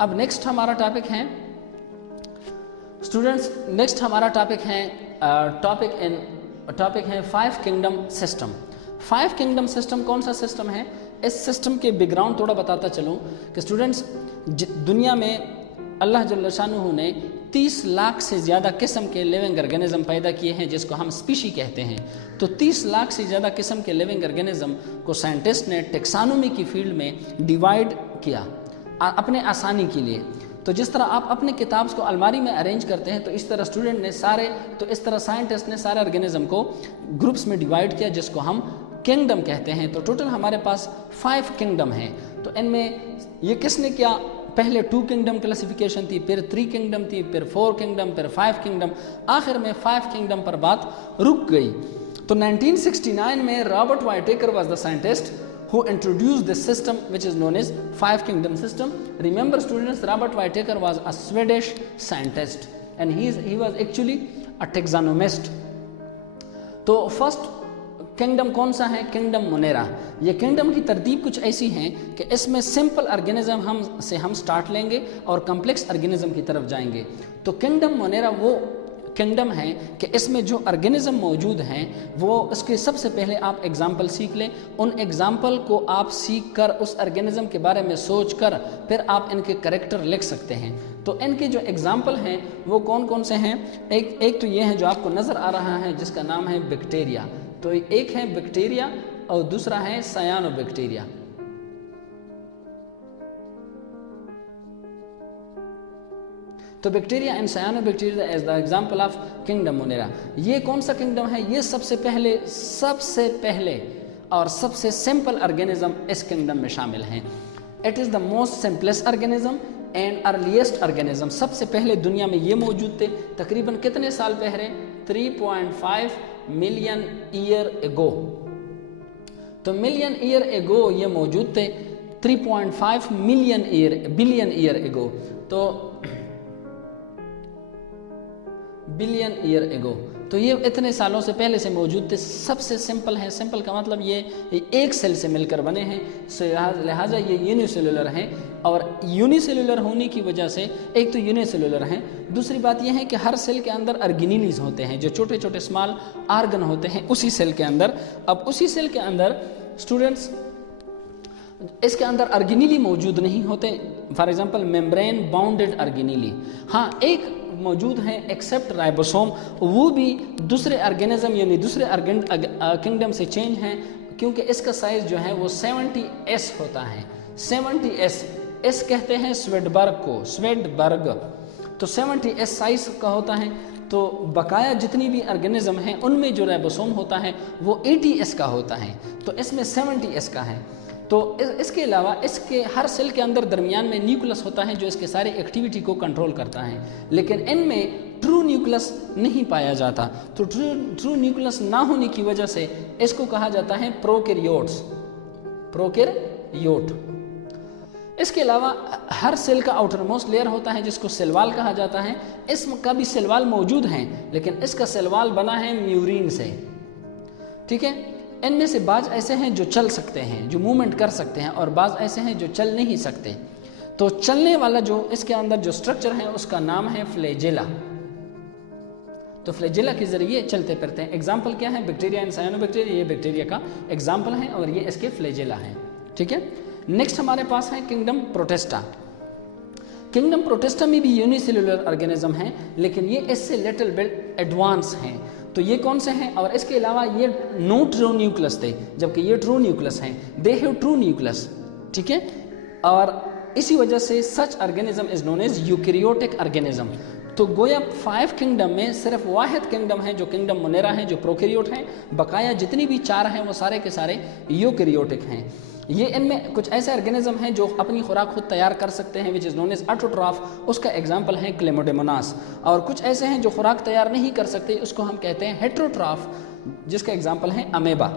अब नेक्स्ट हमारा टॉपिक है स्टूडेंट्स, नेक्स्ट हमारा टॉपिक है 5 किंगडम सिस्टम। 5 किंगडम सिस्टम कौन सा सिस्टम है? इस सिस्टम के बैकग्राउंड थोड़ा बताता चलूँ कि स्टूडेंट्स, दुनिया में अल्लाह जल्ल शानुहू ने 30 लाख से ज़्यादा किस्म के लिविंग ऑर्गेनिज्म पैदा किए हैं, जिसको हम स्पीशी कहते हैं। तो 30 लाख से ज़्यादा किस्म के लिविंग ऑर्गेनिज्म को साइंटिस्ट ने टेक्सानोमी की फील्ड में डिवाइड किया अपने आसानी के लिए। तो जिस तरह आप अपने किताब्स को अलमारी में अरेंज करते हैं, तो इस तरह स्टूडेंट ने इस तरह साइंटिस्ट ने सारे ऑर्गेनिज्म को ग्रुप्स में डिवाइड किया, जिसको हम किंगडम कहते हैं। तो टोटल हमारे पास 5 किंगडम हैं। तो इनमें ये किसने किया? पहले 2 किंगडम क्लासिफिकेशन थी, फिर 3 किंगडम थी, फिर 4 किंगडम, फिर 5 किंगडम, आखिर में 5 किंगडम पर बात रुक गई। तो 1969 में Robert Whittaker was the scientist who introduced this system which is known as 5 kingdom system. Remember students, Robert Whittaker was a Swedish scientist and he was actually a taxonomist. तो first kingdom कौन सा है? Kingdom Monera. ये kingdom की तरतीब कुछ ऐसी है कि इसमें सिंपल ऑर्गेनिज्म हम स्टार्ट लेंगे और कॉम्प्लेक्स ऑर्गेनिज्म की तरफ जाएंगे। तो किंगडम मोनेरा वो किंगडम है कि इसमें जो ऑर्गेनिज्म मौजूद हैं वो इसके सबसे पहले आप एग्जाम्पल सीख लें। उन एग्जाम्पल को आप सीख कर उस ऑर्गेनिज्म के बारे में सोच कर फिर आप इनके करैक्टर लिख सकते हैं। तो इनके जो एग्जाम्पल हैं वो कौन कौन से हैं? एक तो ये है जो आपको नज़र आ रहा है, जिसका नाम है बैक्टीरिया। तो एक है बैक्टीरिया और दूसरा है सायानोबैक्टीरिया। तो bacteria and cyanobacteria as the example of kingdom Monera. ये कौन सा किंगडम है? ये सबसे पहले और सबसे सिंपल ऑर्गेनिज्म इस किंगडम में शामिल हैं। It is the most simplest organism and earliest organism. सबसे पहले दुनिया में ये मौजूद थे तकरीबन कितने साल पहले? 3.5 मिलियन ईयर एगो। तो मिलियन ईयर एगो ये मौजूद थे, 3.5 बिलियन ईयर एगो। तो बिलियन ईयर एगो, तो ये इतने सालों से पहले से मौजूद थे। सबसे सिंपल है। सिंपल का मतलब ये एक सेल से मिलकर बने हैं, लिहाजा ये यूनिसेलुलर हैं। और यूनिसेलुलर होने की वजह से एक तो यूनिसेलुलर हैं, दूसरी बात ये है कि हर सेल के अंदर ऑर्गेनीलीज होते हैं, जो छोटे छोटे स्मॉल आर्गन होते हैं उसी सेल के अंदर। अब उसी सेल के अंदर स्टूडेंट्स इसके अंदर ऑर्गेनीली मौजूद नहीं होते। For example membrane bounded organelles, हाँ एक मौजूद हैं एक्सेप्ट राइबोसोम, वो भी दूसरे ऑर्गेनिज्म यानी दूसरे किंगडम से चेंज हैं, क्योंकि इसका साइज जो है वो 70s होता है। 70s एस कहते हैं स्वेडबर्ग को, स्वेडबर्ग। तो 70s साइज का होता है। तो बकाया जितनी भी ऑर्गेनिज्म हैं उनमें जो राइबोसोम होता है वो 80s का होता है, तो इसमें 70s का है। तो इसके अलावा इसके हर सेल के अंदर दरमियान में न्यूक्लियस होता है जो इसके सारे एक्टिविटी को कंट्रोल करता है, लेकिन इनमें ट्रू न्यूक्लियस नहीं पाया जाता। तो ट्रू न्यूक्लियस ना होने की वजह से इसको कहा जाता है प्रोकैरियोट्स, प्रोकैरियोट। इसके अलावा हर सेल का आउटर मोस्ट लेयर होता है जिसको सेल वॉल कहा जाता है। इसका भी सेल वॉल मौजूद हैं, लेकिन इसका सेल वॉल बना है म्यूरिन से, ठीक है। इनमें से बाज ऐसे हैं जो चल सकते हैं, जो मूवमेंट कर सकते हैं, और बाज ऐसे हैं जो चल नहीं सकते। तो चलने वाला जो इसके अंदर जो स्ट्रक्चर है उसका नाम है फ्लैजेला। तो फ्लैजेला के जरिए चलते फिरते हैं। एग्जाम्पल क्या है? बैक्टीरिया एंड सायानोबैक्टीरिया, ये बैक्टीरिया का एग्जाम्पल है और ये इसके फ्लैजेला हैं, ठीक है। नेक्स्ट हमारे पास है किंगडम प्रोटिस्टा। किंगडम प्रोटिस्टा में भी यूनिसेलुलर ऑर्गेनिज्म हैं, लेकिन ये इससे लिटिल बिट एडवांस हैं। तो ये कौन से हैं? और इसके अलावा ये नो ट्रू न्यूक्लियस थे, जबकि ये ट्रू न्यूक्लियस हैं। दे हैव ट्रू न्यूक्लियस, ठीक है। और इसी वजह से such organism is known as eukaryotic organism. तो गोया 5 किंगडम में सिर्फ वाहिद किंगडम है जो किंगडम मोनेरा है, जो प्रोकैरियोट हैं। बकाया जितनी भी 4 हैं वो सारे के सारे यूकैरियोटिक हैं। ये इनमें कुछ ऐसे ऑर्गेनिज्म हैं जो अपनी खुराक खुद तैयार कर सकते हैं, which is known as autotroph. उसका एग्जाम्पल है क्लेमोडेमोनास। और कुछ ऐसे हैं जो खुराक तैयार नहीं कर सकते, उसको हम कहते हैं हेट्रोट्रॉफ, जिसका एग्जाम्पल है अमेबा।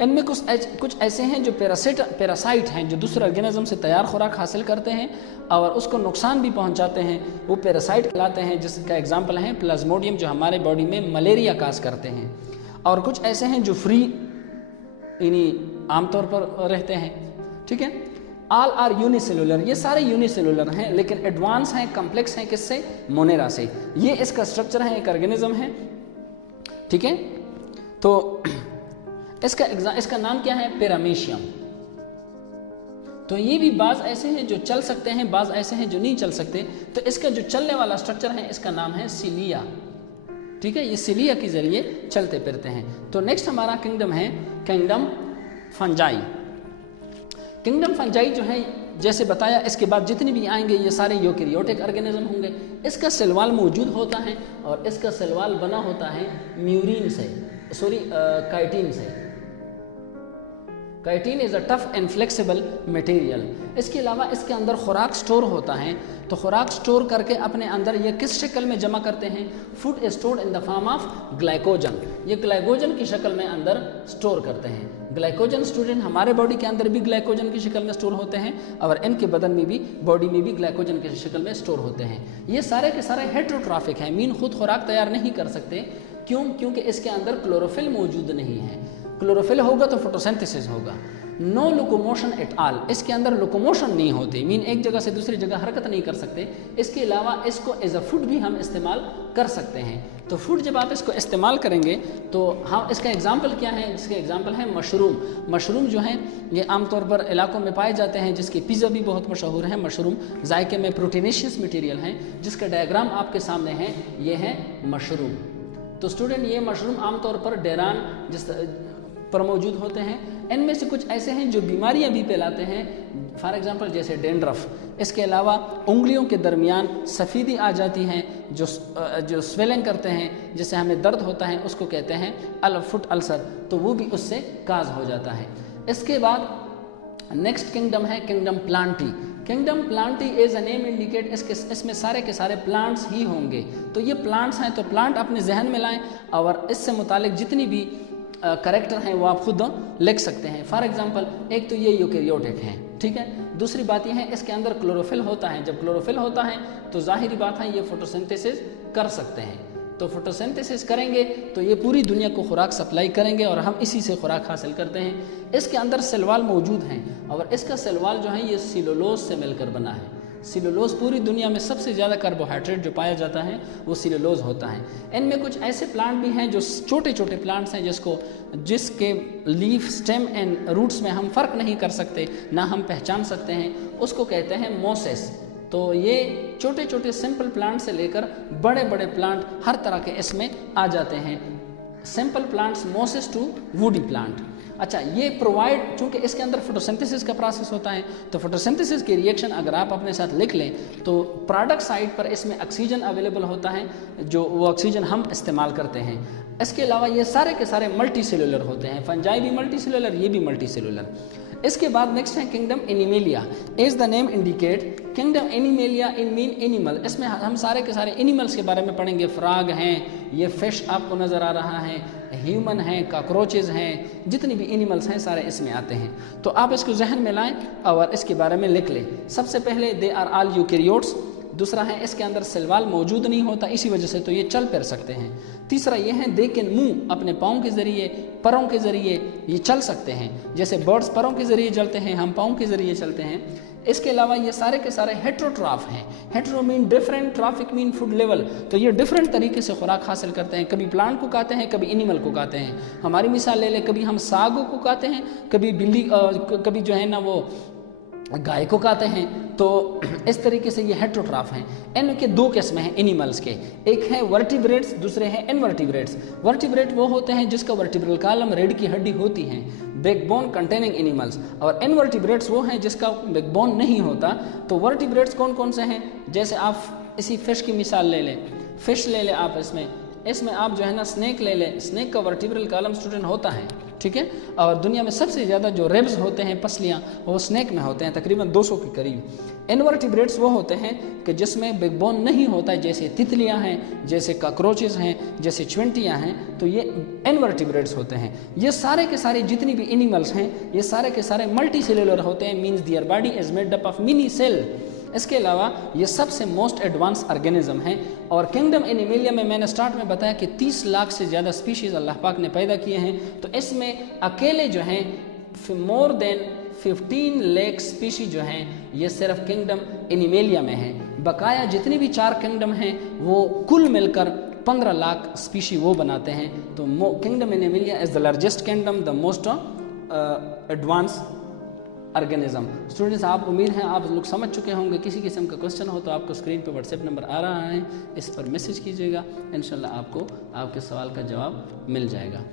इनमें कुछ ऐसे हैं जो पैरासाइट हैं, जो दूसरे ऑर्गेनिज्म से तैयार खुराक हासिल करते हैं और उसको नुकसान भी पहुंचाते हैं, वो पैरासाइट कहलाते हैं, जिसका एग्जाम्पल है प्लाज्मोडियम, जो हमारे बॉडी में मलेरिया काज करते हैं। और कुछ ऐसे हैं जो फ्री यानी आमतौर पर रहते हैं, ठीक है। ऑल आर यूनिसेलुलर, ये सारे यूनिसेलुलर हैं, लेकिन एडवांस हैं, कम्प्लेक्स हैं किससे? मोनेरा से। ये इसका स्ट्रक्चर है, एक ऑर्गेनिज्म है, ठीक है। तो इसका नाम क्या है? पैरामीशियम। तो ये भी बाज ऐसे हैं जो चल सकते हैं, बाज ऐसे हैं जो नहीं चल सकते। तो इसका जो चलने वाला स्ट्रक्चर है इसका नाम है सिलिया, ठीक है। ये सिलिया के जरिए चलते फिरते हैं। तो नेक्स्ट हमारा किंगडम है किंगडम फंजाई। किंगडम फंजाई जो है, जैसे बताया, इसके बाद जितने भी आएंगे ये सारे यूकेरियोटिक ऑर्गेनिज्म होंगे। इसका सेलवाल मौजूद होता है और इसका सेलवाल बना होता है म्यूरिन से, काइटिन से। Chitin is a tough and flexible material. इसके अलावा इसके अंदर खुराक स्टोर होता है। तो खुराक स्टोर करके अपने अंदर ये किस शक्ल में जमा करते हैं? Food is stored in the form of glycogen. ये ग्लाइकोजन की शक्ल में अंदर स्टोर करते हैं। ग्लाइकोजन स्टूडेंट, हमारे बॉडी के अंदर भी ग्लाइकोजन की शक्ल में स्टोर होते हैं और इनके बदन में भी, बॉडी में भी ग्लाइकोजन की शक्ल में स्टोर होते हैं। ये सारे के सारे हेट्रोट्रॉफिक हैं, मीन खुद खुराक तैयार नहीं कर सकते। क्यों? क्योंकि इसके अंदर क्लोरोफिल मौजूद नहीं है। क्लोरोफिल होगा तो फोटोसिंथेसिस होगा। नो लोकोमोशन एट ऑल, इसके अंदर लोकोमोशन नहीं होती, मीन एक जगह से दूसरी जगह हरकत नहीं कर सकते। इसके अलावा इसको एज अ फूड भी हम इस्तेमाल कर सकते हैं। तो फूड जब आप इसको इस्तेमाल करेंगे तो हाँ, इसका एग्जाम्पल क्या है? इसका एग्जाम्पल है मशरूम। मशरूम जो है ये आमतौर पर इलाकों में पाए जाते हैं, जिसकी पिज़्ज़ा भी बहुत मशहूर है। मशरूम जायके में प्रोटीनेशियस मटेरियल है, जिसका डायग्राम आपके सामने है, ये है मशरूम। तो स्टूडेंट, ये मशरूम आमतौर पर डेरान जिस पर मौजूद होते हैं। इनमें से कुछ ऐसे हैं जो बीमारियां भी फैलाते हैं, फॉर एग्जांपल जैसे डेंड्रफ। इसके अलावा उंगलियों के दरमियान सफ़ेदी आ जाती हैं, जो स्वेलिंग करते हैं, जिससे हमें दर्द होता है, उसको कहते हैं फुट अल्सर। तो वो भी उससे काज हो जाता है। इसके बाद नेक्स्ट किंगडम है kingdom plantae. Kingdom plantae as a name indicate, इसमें सारे के सारे प्लांट्स ही होंगे। तो ये प्लांट्स हैं, तो प्लांट अपने जहन में लाएं और इससे मुतालिक जितनी भी करेक्टर हैं वो आप खुद लिख सकते हैं। फॉर एग्जांपल, एक तो ये यूकेरियोटिक हैं, ठीक है। दूसरी बात ये है इसके अंदर क्लोरोफिल होता है। जब क्लोरोफिल होता है तो जाहिर बात है ये फोटोसिंथेसिस कर सकते हैं। तो फोटोसिंथेसिस करेंगे तो ये पूरी दुनिया को खुराक सप्लाई करेंगे और हम इसी से खुराक हासिल करते हैं। इसके अंदर सेलवाल मौजूद हैं और इसका सेलवाल जो है ये सिलोलोज से मिलकर बना है। सिलोलोज, पूरी दुनिया में सबसे ज़्यादा कार्बोहाइड्रेट जो पाया जाता है वो सिलोलोज होता है। इनमें कुछ ऐसे प्लांट भी हैं जो छोटे छोटे प्लांट्स हैं जिसके लीफ, स्टेम एंड रूट्स में हम फ़र्क नहीं कर सकते, ना हम पहचान सकते हैं, उसको कहते हैं मोसेस। तो ये छोटे छोटे सिंपल प्लांट से लेकर बड़े बड़े प्लांट हर तरह के इसमें आ जाते हैं। Simple plants mosses to woody plant. अच्छा, ये प्रोवाइड, चूँकि इसके अंदर फोटोसिंथेसिस का प्रोसेस होता है, तो फोटोसिंथेसिस की रिएक्शन अगर आप अपने साथ लिख लें तो प्रोडक्ट साइड पर इसमें ऑक्सीजन अवेलेबल होता है, जो वो ऑक्सीजन हम इस्तेमाल करते हैं। इसके अलावा ये सारे के सारे मल्टी सेलुलर होते हैं। फंजाई भी मल्टी सेलुलर, ये भी मल्टी सेलुलर। इसके बाद नेक्स्ट है kingdom animalia. As the name indicate, kingdom animalia in mean animal. इसमें हम सारे के सारे एनिमल्स के बारे में पढ़ेंगे। फ्रॉग हैं, ये फिश आपको नज़र आ रहा है, ह्यूमन हैं, कॉकरोचेज हैं, जितनी भी एनिमल्स हैं सारे इसमें आते हैं। तो आप इसको जहन में लाएं और इसके बारे में लिख लें। सबसे पहले दे आर ऑल यूकेरियोट्स। दूसरा है इसके अंदर सेलवाल मौजूद नहीं होता, इसी वजह से तो ये चल फिर सकते हैं। तीसरा ये है दे कैन मूव, अपने पाँव के ज़रिए, परों के ज़रिए ये चल सकते हैं। जैसे बर्ड्स परों के ज़रिए चलते हैं, हम पाँव के ज़रिए चलते हैं। इसके अलावा ये सारे के सारे हेट्रोट्राफ हैं। Hetero mean different, traffic mean food level. तो ये डिफरेंट तरीके से खुराक हासिल करते हैं। कभी प्लांट को खाते हैं, कभी एनिमल को खाते हैं। हमारी मिसाल ले लें, कभी हम साग को खाते हैं, कभी बिल्ली, कभी जो है ना वो गाय को खाते हैं। तो इस तरीके से ये हेट्रोट्राफ हैं। इनके दो किस्म हैं एनिमल्स के, एक है वर्टिब्रेट्स, दूसरे हैं इनवर्टिब्रेट्स। वर्टिब्रेट वो होते हैं जिसका वर्टिब्रल कॉलम रीढ़ की हड्डी होती है, बैकबोन कंटेनिंग एनिमल्स। और इनवर्टिब्रेट्स वो हैं जिसका बैकबोन नहीं होता। तो वर्टिब्रेट्स कौन कौन से हैं? जैसे आप इसी फिश की मिसाल ले लें, फिश ले लें आप, इसमें आप जो है ना स्नेक ले लें। स्नेक का वर्टिब्रल कॉलम स्टूडेंट होता है, ठीक है। और दुनिया में सबसे ज़्यादा जो रिब्स होते हैं, पसलियाँ, वो स्नेक में होते हैं, तकरीबन 200 के करीब। इनवर्टिब्रेट्स वो होते हैं कि जिसमें बैकबोन नहीं होता है, जैसे तितलियाँ हैं, जैसे कॉकरोचेस हैं, जैसे चिंटियाँ हैं। तो ये इनवर्टिब्रेट्स होते हैं। ये सारे के सारे जितनी भी एनिमल्स हैं, ये सारे के सारे मल्टी सेलुलर होते हैं, means their body is made up of mini cell. इसके अलावा ये सबसे मोस्ट एडवांस ऑर्गेनिज्म हैं। और किंगडम एनिमेलिया में मैंने स्टार्ट में बताया कि 30 लाख से ज़्यादा स्पीशीज़ अल्लाह पाक ने पैदा किए हैं। तो इसमें अकेले जो हैं मोर देन 15 लाख स्पीशी जो हैं ये सिर्फ किंगडम एनिमेलिया में हैं। बकाया जितनी भी 4 किंगडम हैं वो कुल मिलकर 15 लाख स्पीशी वो बनाते हैं। तो kingdom animalia is the largest kingdom, the most advance organism. Students, आप उम्मीद है आप लोग समझ चुके होंगे। किसी किस्म का क्वेश्चन हो तो आपको स्क्रीन पे व्हाट्सएप नंबर आ रहा है, इस पर मैसेज कीजिएगा, इंशाल्लाह आपको आपके सवाल का जवाब मिल जाएगा।